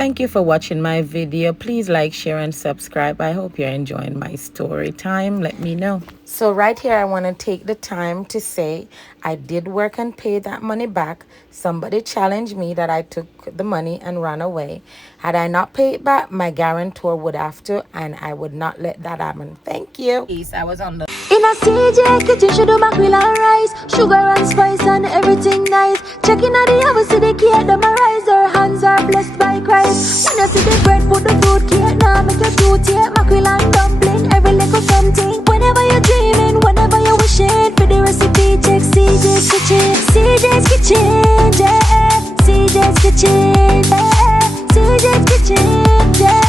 Thank you for watching my video. Please like, share, and subscribe. I hope you're enjoying my story time. Let me know. So right here, I want to take the time to say I did work and pay that money back. Somebody challenged me that I took the money and ran away. Had I not paid it back, my guarantor would have to, and I would not let that happen. Thank you. Peace. I was on the in a CJ kitchen, she do mackerel and rice, sugar and spice and everything nice. Checking out the house, see the cake, them a rise. Her hands are blessed by Christ. When you see the bread, put the fruit cake. Now make your fruit cake, mackerel and dumpling, every little something. Whenever you're dreaming, whenever you're wishing, for the recipe, check CJ's kitchen. CJ's kitchen, yeah. CJ's kitchen, yeah. CJ's kitchen, yeah.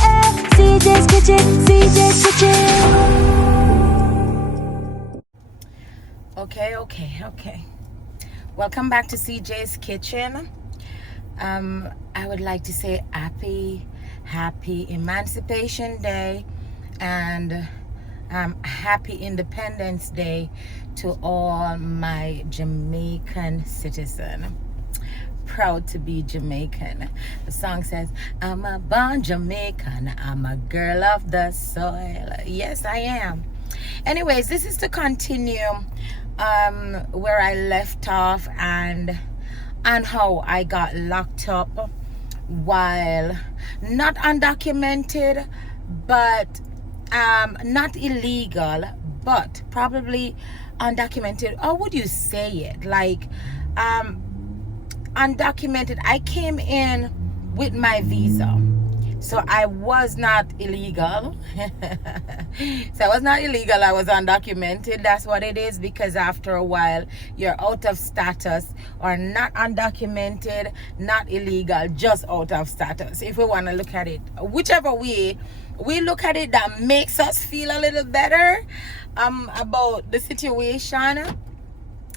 CJ's kitchen, CJ's kitchen. Okay. Welcome back to CJ's Kitchen. I would like to say happy Emancipation Day and happy Independence Day to all my Jamaican citizens. Proud to be Jamaican. The song says, I'm a born Jamaican, I'm a girl of the soil. Yes, I am. Anyways, this is to continue where I left off and how I got locked up while not undocumented, but not illegal, but probably undocumented. How would you say it? Like undocumented. I came in with my visa. So I was not illegal. I was undocumented. That's what it is, because after a while you're out of status, or not undocumented, not illegal, just out of status. If we want to look at it, whichever way we look at it, that makes us feel a little better about the situation.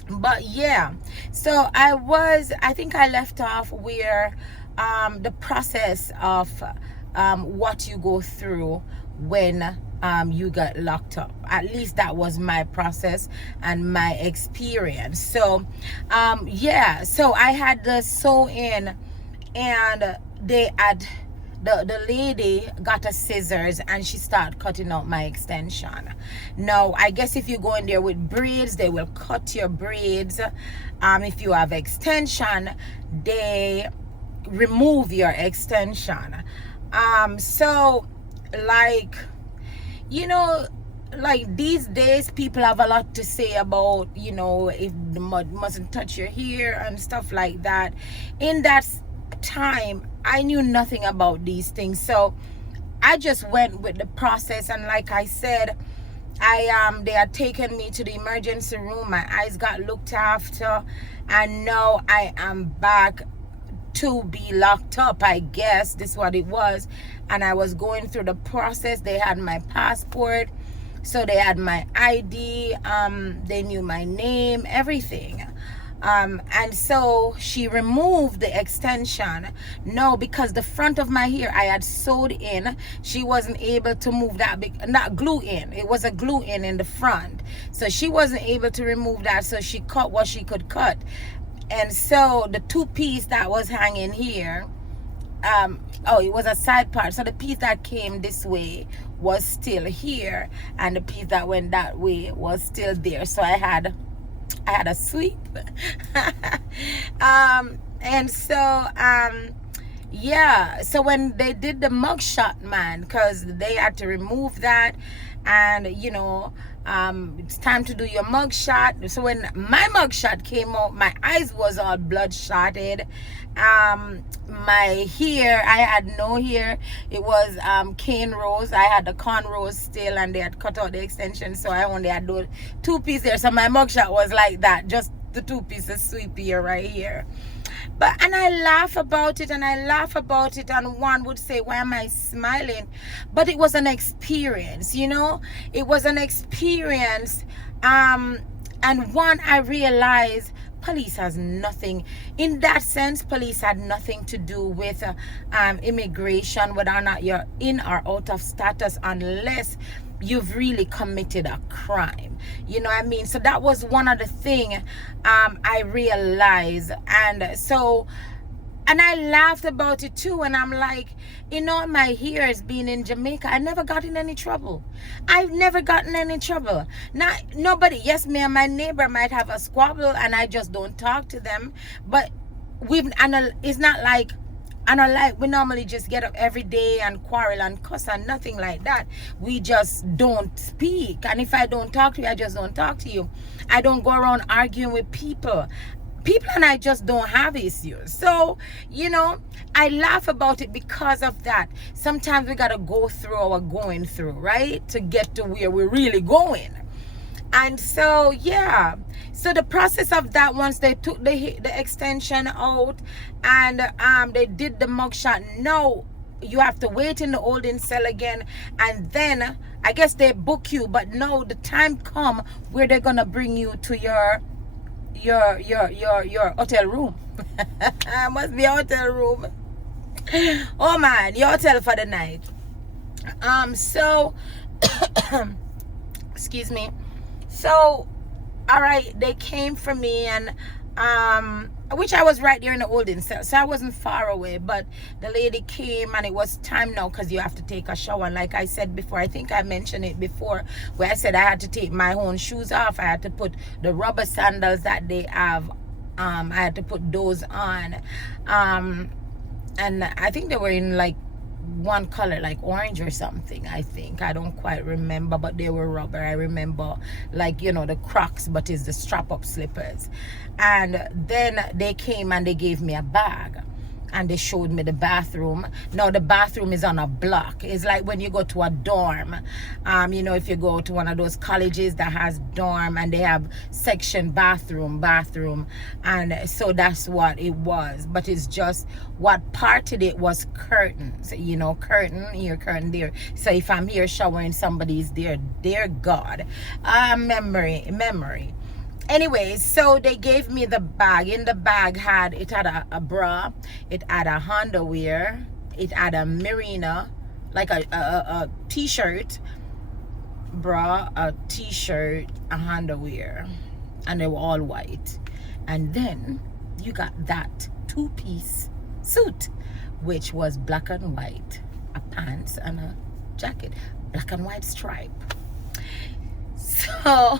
But yeah, so I think I left off where the process of what you go through when you got locked up. At least that was my process and my experience. So yeah, so I had the sew in, and they had the lady got a scissors and she started cutting out my extension. Now I guess if you go in there with braids, they will cut your braids. If you have extension, they remove your extension. So like, you know, like these days people have a lot to say about, you know, if the mud mustn't touch your hair and stuff like that. In that time I knew nothing about these things, so I just went with the process. And like I said, they had taken me to the emergency room, my eyes got looked after, and now I am back to be locked up. I guess this is what it was. And I was going through the process. They had my passport, so they had my ID, they knew my name, everything. And so she removed the extension. No, because the front of my hair I had sewed in, she wasn't able to move that, not glue in, it was a glue in the front, so she wasn't able to remove that. So she cut what she could cut. And so the two piece that was hanging here, it was a side part, so the piece that came this way was still here, and the piece that went that way was still there. So I had a sweep. And so yeah, so when they did the mugshot, man, because they had to remove that, and you know, it's time to do your mugshot. So when my mugshot came out, my eyes was all bloodshotted. My hair, I had no hair. It was cane rows. I had the cornrows still, and they had cut out the extension, so I only had those two pieces there. So my mugshot was like that, just the two pieces sweep here, right here. But and I laugh about it, and one would say, why am I smiling? But it was an experience, you know. It was an experience. And one, I realized police has nothing, in that sense, police had nothing to do with immigration, whether or not you're in or out of status, unless you've really committed a crime. You know what I mean? So that was one of the thing I realized. And so And I laughed about it too. And I'm like, in all my years being in Jamaica, I never got in any trouble. I've never gotten any trouble. Not nobody. Yes, me and my neighbor might have a squabble, and I just don't talk to them. But it's not like, and like we normally just get up every day and quarrel and cuss and nothing like that. We just don't speak. And if I don't talk to you, I just don't talk to you. I don't go around arguing with people. People and I just don't have issues. So, you know, I laugh about it because of that. Sometimes we got to go through our going through, right? To get to where we're really going. And so, yeah. So the process of that, once they took the extension out and they did the mugshot, no, you have to wait in the holding cell again. And then I guess they book you. But no, the time come where they're going to bring you to your hotel room. Must be a hotel room. Oh man, your hotel for the night. So excuse me. So all right, they came for me, and which I was right there in the holding cell, so I wasn't far away. But the lady came, and it was time now, because you have to take a shower. Like I said before, I think I mentioned it before, where I said I had to take my own shoes off. I had to put the rubber sandals that they have, I had to put those on, and I think they were in like one color, like orange or something. I don't quite remember, but they were rubber. I remember, like, you know, the Crocs, but it's the strap up slippers. And then they came and they gave me a bag, and they showed me the bathroom. Now the bathroom is on a block. It's like when you go to a dorm, you know, if you go to one of those colleges that has dorm and they have section bathroom, and so that's what it was. But it's just what parted it was curtains, you know, curtain here, curtain there. So if I'm here showering, somebody's there. Dear God, memory. Anyways, so they gave me the bag. In the bag had a bra, it had a underwear, it had a merino, like a t-shirt, bra, a t-shirt, a underwear, and they were all white. And then you got that two-piece suit, which was black and white, a pants and a jacket, black and white stripe. So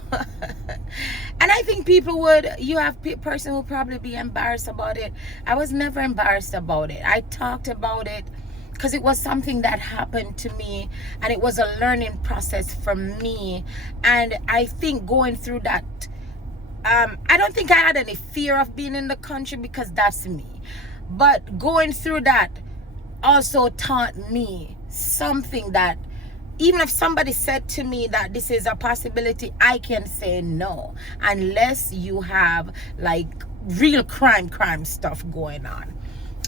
and I think you have person who probably be embarrassed about it. I was never embarrassed about it. I talked about it because it was something that happened to me, and it was a learning process for me. And I think going through that, I don't think I had any fear of being in the country, because that's me. But going through that also taught me something, that even if somebody said to me that this is a possibility, I can say no, unless you have like real crime stuff going on.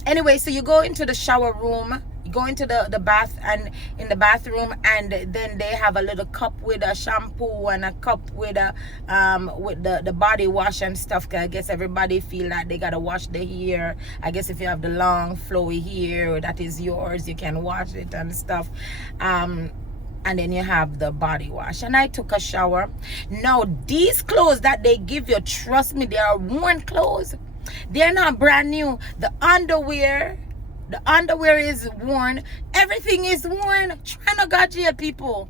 Anyway, so you go into the shower room, you go into the bath, and in the bathroom, and then they have a little cup with a shampoo and a cup with the body wash and stuff. I guess everybody feel like they gotta wash their hair. I guess if you have the long flowy hair that is yours, you can wash it and stuff. And then you have the body wash, and I took a shower. Now these clothes that they give you, trust me, they are worn clothes. They're not brand new. The underwear is worn. Everything is worn. Try not go to jail, people.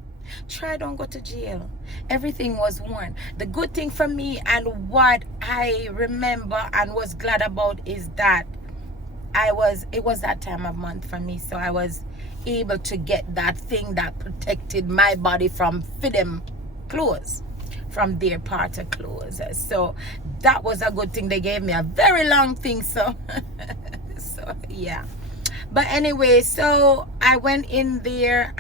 Try don't go to jail. Everything was worn. The good thing for me, and what I remember and was glad about, is that it was that time of month for me, so I was able to get that thing that protected my body from them clothes, from their part of clothes. So that was a good thing. They gave me a very long thing, so so yeah. But anyway, so I went in there.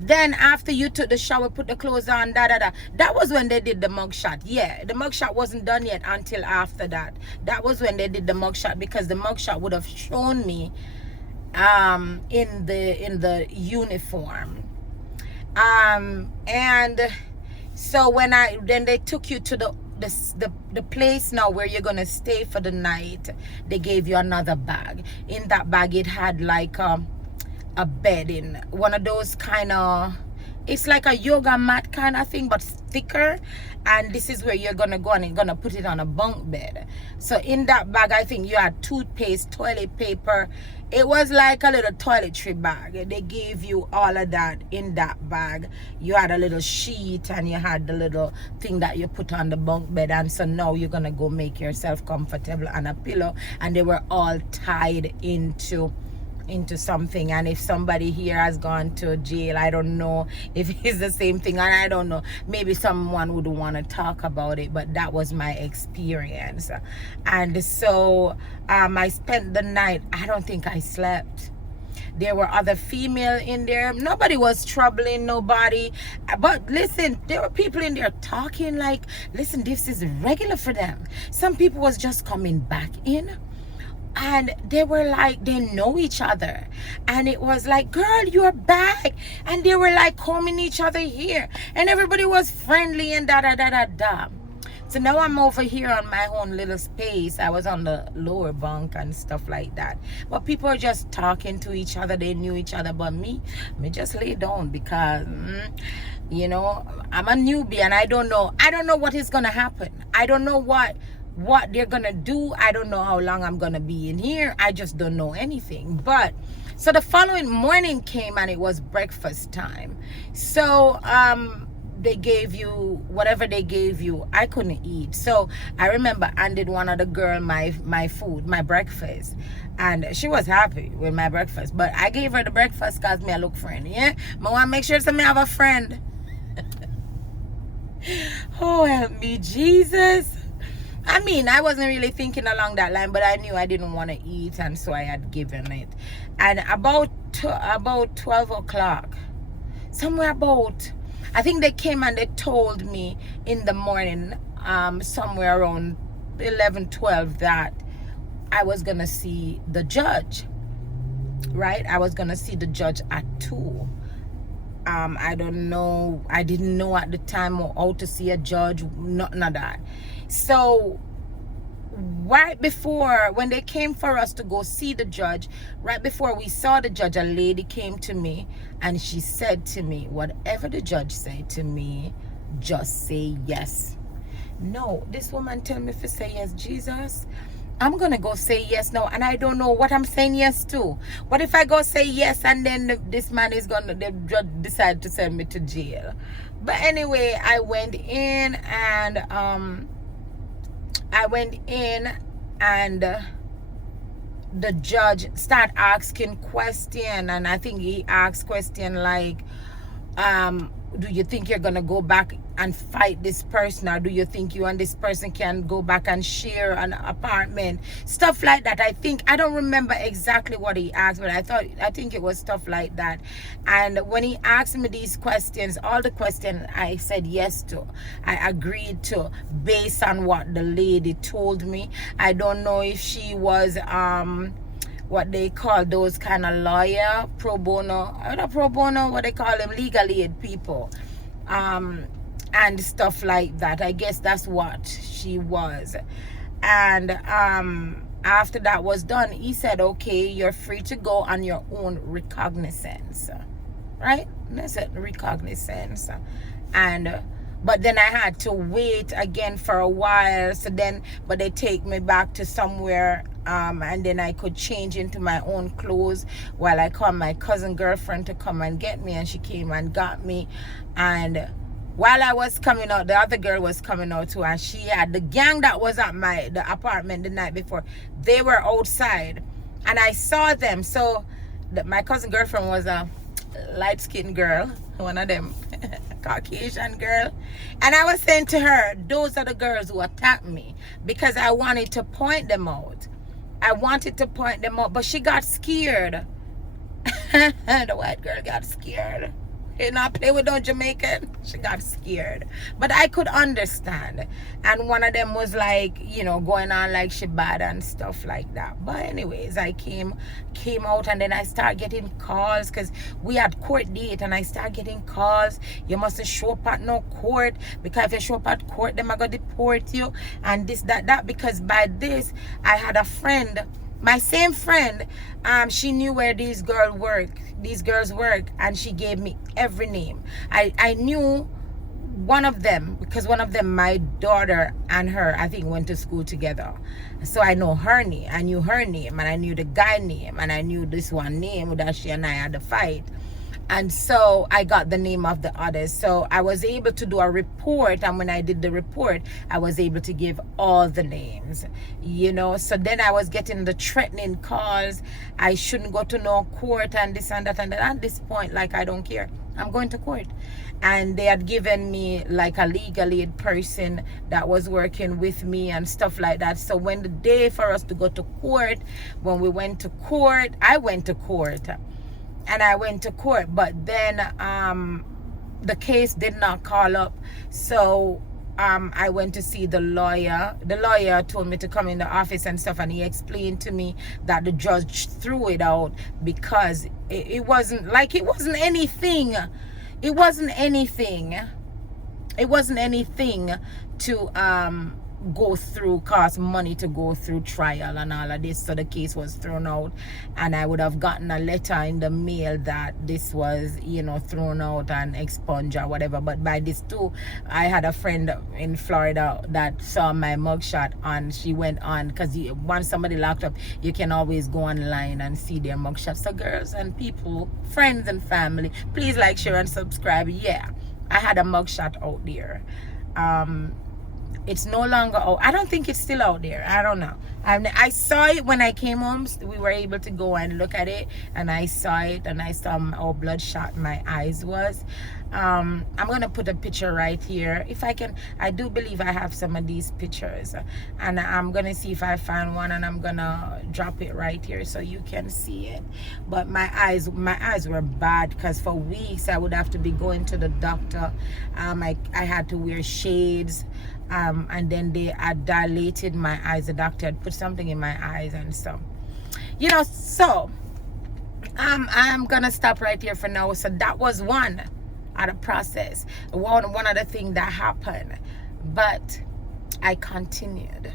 Then after you took the shower, put the clothes on, that was when they did the mugshot. Yeah, the mugshot wasn't done yet until after that. That was when they did the mugshot, because the mugshot would have shown me in the uniform. And so then they took you to the place now where you're gonna stay for the night. They gave you another bag. In that bag, it had like a bed, in one of those kind of, it's like a yoga mat kind of thing, but sticker, and this is where you're gonna go and you're gonna put it on a bunk bed. So in that bag, I think you had toothpaste, toilet paper. It was like a little toiletry bag. They gave you all of that in that bag. You had a little sheet and you had the little thing that you put on the bunk bed. And so now you're gonna go make yourself comfortable on a pillow, and they were all tied into something. And if somebody here has gone to jail, I don't know if it's the same thing, and I don't know, maybe someone would want to talk about it, but that was my experience. And so I spent the night. I don't think I slept. There were other female in there. Nobody was troubling nobody, but listen, there were people in there talking like, listen, this is regular for them. Some people was just coming back in, and they were like, they know each other, and it was like, girl, you're back. And they were like combing each other here, and everybody was friendly and da da da da da. So now I'm over here on my own little space. I was on the lower bunk and stuff like that, but people are just talking to each other. They knew each other, but me just lay down because you know, I'm a newbie, and I don't know what is gonna happen. I don't know what they're gonna do. I don't know how long I'm gonna be in here. I just don't know anything. But so the following morning came, and it was breakfast time. So they gave you whatever they gave you. I couldn't eat, so I remember I handed one of the girl my food, my breakfast, and she was happy with my breakfast. But I gave her the breakfast because me I look friend. Yeah, I want to make sure me have a friend. Oh, help me, Jesus. I mean, I wasn't really thinking along that line, but I knew I didn't want to eat, and so I had given it. And about 12 o'clock, somewhere about, I think they came and they told me in the morning, somewhere around 11, 12, that I was going to see the judge, right? I was going to see the judge at 2. I don't know. I didn't know at the time how to see a judge, nothing of that. So right before, when they came for us to go see the judge, right before we saw the judge, a lady came to me and she said to me, whatever the judge said to me, just say yes. No, this woman tell me to say yes. Jesus, I'm gonna go say yes now, and I don't know what I'm saying yes to. What if I go say yes and then this man is gonna, the judge decide to send me to jail? But anyway, I went in and the judge start asking question, and I think he asked question like, do you think you're gonna go back and fight this person, or do you think you and this person can go back and share an apartment, stuff like that. I don't remember exactly what he asked, but I think it was stuff like that. And when he asked me these questions, all the questions I said yes to, I agreed to, based on what the lady told me. I don't know if she was what they call those kind of lawyer, pro bono, not pro bono, what they call them, legal aid people, and stuff like that. I guess that's what she was. And after that was done, he said, okay, you're free to go on your own recognizance, right? That's it, recognizance. And but then I had to wait again for a while. So then, but they take me back to somewhere, and then I could change into my own clothes while I called my cousin girlfriend to come and get me, and she came and got me. And while I was coming out, the other girl was coming out too, and she had the gang that was at the apartment the night before. They were outside, and I saw them. So my cousin girlfriend was a light-skinned girl, one of them. Caucasian girl, and I was saying to her, those are the girls who attacked me, because I wanted to point them out. But she got scared. The white girl got scared. Did not play with no Jamaican. She got scared, but I could understand. And one of them was like, you know, going on like she bad and stuff like that. But anyways, I came out, and then I started getting calls, because we had court date, and I started getting calls. You mustn't show up at no court, because if you show up at court, them are gonna deport you, and this, that, because by this I had a friend, my same friend, she knew where these girls work, and she gave me every name. I knew one of them, because one of them, my daughter and her, I think, went to school together. So I know her name, I knew her name, and I knew the guy name, and I knew this one name that she and I had a fight. And so I got the name of the others. So I was able to do a report, and when I did the report, I was able to give all the names, you know. So then I was getting the threatening calls. I shouldn't go to no court and this and that and that. At this point, like, I don't care, I'm going to court. And they had given me like a legal aid person that was working with me and stuff like that. So when the day for us to go to court, when we went to court, I went to court. And I went to court, but then the case did not call up. So I went to see the lawyer. The lawyer told me to come in the office and stuff, and he explained to me that the judge threw it out because it wasn't anything. It wasn't anything to go through, cost money to go through trial and all of this. So the case was thrown out, and I would have gotten a letter in the mail that this was, you know, thrown out and expunged or whatever. But by this too, I had a friend in Florida that saw my mugshot, and she went on, because once somebody locked up, you can always go online and see their mugshots. So girls and people, friends and family, please like, share and subscribe. Yeah, I had a mugshot out there. It's no longer out. I don't think it's still out there. I don't know. I saw it when I came home. We were able to go and look at it, and I saw it, and I saw how bloodshot my eyes was. I'm gonna put a picture right here if I can. I do believe I have some of these pictures, and I'm gonna see if I find one, and I'm gonna drop it right here so you can see it. But my eyes were bad, because for weeks I would have to be going to the doctor. I had to wear shades. And then they had dilated my eyes. The doctor had put something in my eyes, and so, you know. So I'm gonna stop right here for now. So that was one of the process, one of the things that happened. But I continued,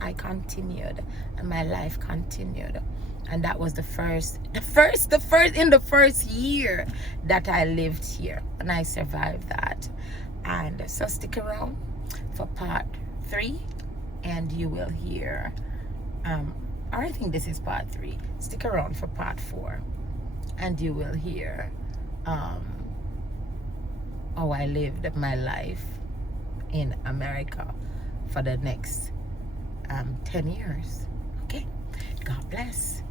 and my life continued. And that was the first in the first year that I lived here, and I survived that. And so stick around for part 3, and you will hear or I think this is part 3. Stick around for part 4, and you will hear how I lived my life in America for the next 10 years. Okay, God bless.